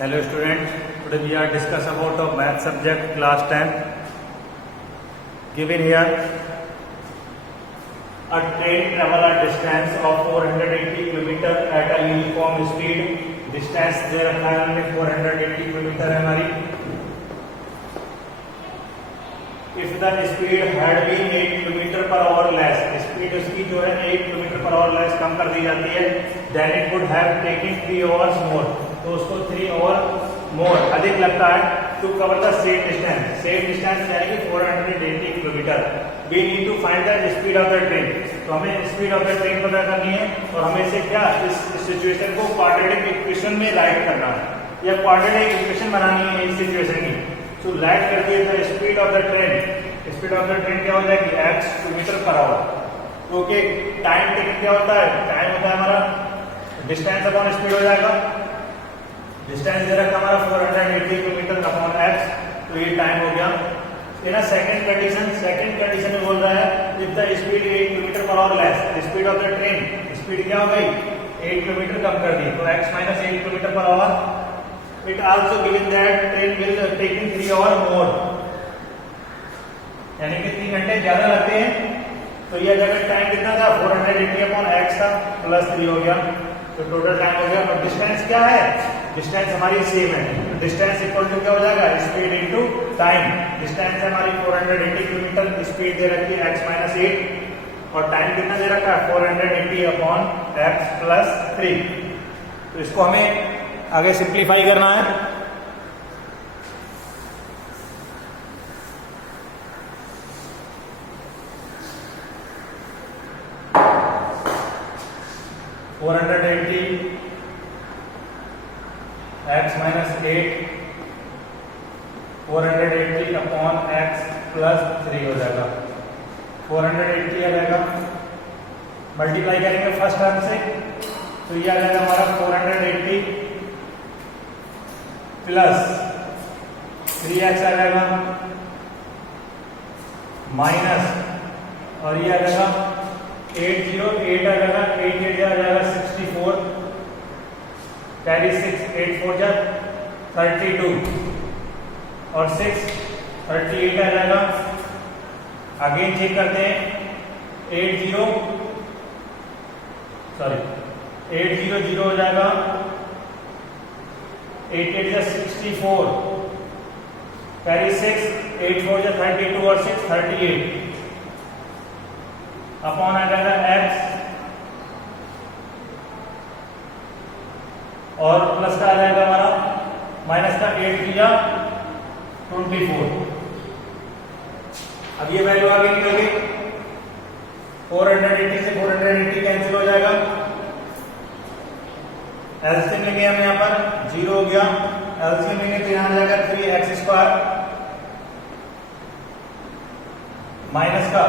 Hello students, today we are discuss about of math subject class 10. Given here a train travel a distance of 480 km at a uniform speed. Distance दे रखा है हमने 480 km है हमारी. If the speed had been 8 km per hour less, speed उसकी जो है 8 km per hour less कम कर दी जाती है, then it would have taken 3 hours more. तो उसको 3 hours more अधिक लगता है to cover the same distance. Same distance यानी कि 480 km. We need to find the speed of the train. तो हमें speed of the train पता करनी है और हमें इसे क्या इस सिचुएशन को क्वाड्रेटिक इक्वेशन में राइट करना है या क्वाड्रेटिक इक्वेशन बनानी है इस सिचुएशन की. तो राइट कर दिए तो speed of the train. Speed of the train क्या हो जाएगी x kilometre per hour. Okay, time taken क्या होता है? टाइम होता है हमारा डिस्टेंस अपॉन स्पीड हो जाएगा. डिस्टेंस दे रखा हमारा 480 किलोमीटर अपॉन x, तो ये टाइम हो गया. इन सेकंड कंडीशन में बोल रहा है if the speed 8 kilometre per hour less, speed of the train speed क्या हो गई 8 किलोमीटर कम कर दी, तो x minus 8 kilometre per hour. It also given that train will taking 3 hour more, यानी कि 3 घंटे ज्यादा लगते हैं. तो ये जगह टाइम कितना था 480 अपॉन x था प्लस 3 हो गया, तो टोटल टाइम हो गया. और डिस्टेंस क्या है? डिस्टेंस हमारी सेम है. डिस्टेंस इक्वल टू क्या हो जाएगा स्पीड इनटू टाइम. डिस्टेंस हमारी 480 किलोमीटर, स्पीड दे रखी है x माइनस 8 और टाइम कितना दे रखा है 480 अपॉन x प्लस 3. तो इसको हमें आगे सिंप्लीफाई करना है. x minus 8 480 upon x plus 3 हो जाएगा. 480 आ जाएगा, मल्टीप्लाई करेंगे फर्स्ट टर्म से तो ये आ जाएगा हमारा 480 प्लस 3x आ जाएगा माइनस और ये आ जाएगा 808 आ जाएगा 88 आ जाएगा 64 कैरी 6 8 4 जा 32 और 6 38 आ जाएगा. अगेन चेक करते हैं 800 हो जाएगा 88 जा 64 कैरी 6 8 4 जा 32 और 6 38 अपॉन आ जाएगा x और प्लस का आ जाएगा हमारा माइनस का 8 किया 24. अब ये वैल्यू आगे निकल गई. 480 से 480 कैंसिल हो जाएगा. एलसीएम लेंगे हम यहाँ पर 0 हो गया. एलसीएम लेंगे तो यहाँ आ जाएगा 3x² माइनस का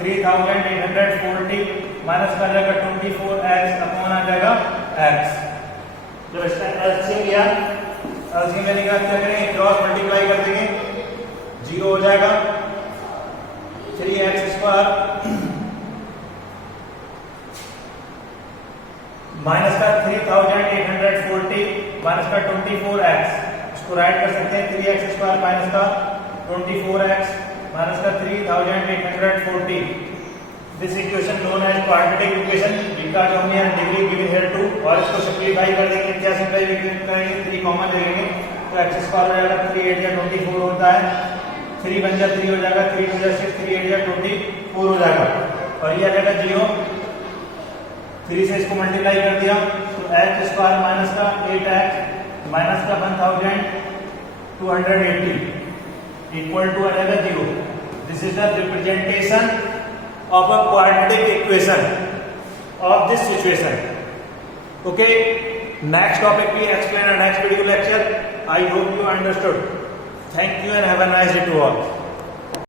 3840 माइनस का आ जाएगा 24x अपॉन आ जाएगा x. जब इसका एलसीएम लिया, एलसीएम लेने के बाद क्या करेंगे क्रॉस मल्टीप्लाई कर देंगे 0 हो जाएगा 3x² माइनस का 3840 माइनस का 24x. इसको राइट कर सकते हैं 3x² माइनस का 24x माइनस का 3840. This equation known as quadratic equation because हमने यहाँ डिग्री गिवन हियर 2 और इसको सिंपलीफाई कर देंगे. क्या सिंपलीफाई करेंगे 3 कॉमन ले लेंगे तो x² हो जाएगा 3 8 या 24 होता है. 3 बन जा 3 हो जाएगा 3 2 जा 6 3 8 या 24 हो जाएगा और ये आ जाएगा 0. 3 से इसको मल्टीप्लाई कर दिया तो x² माइनस का 8x माइनस का 1280 इक्वल टू आ जाएगा 0. This is the representation of a quadratic equation of this situation. Okay, next topic we explain in next video lecture. I hope you understood. Thank you and have a nice day to all.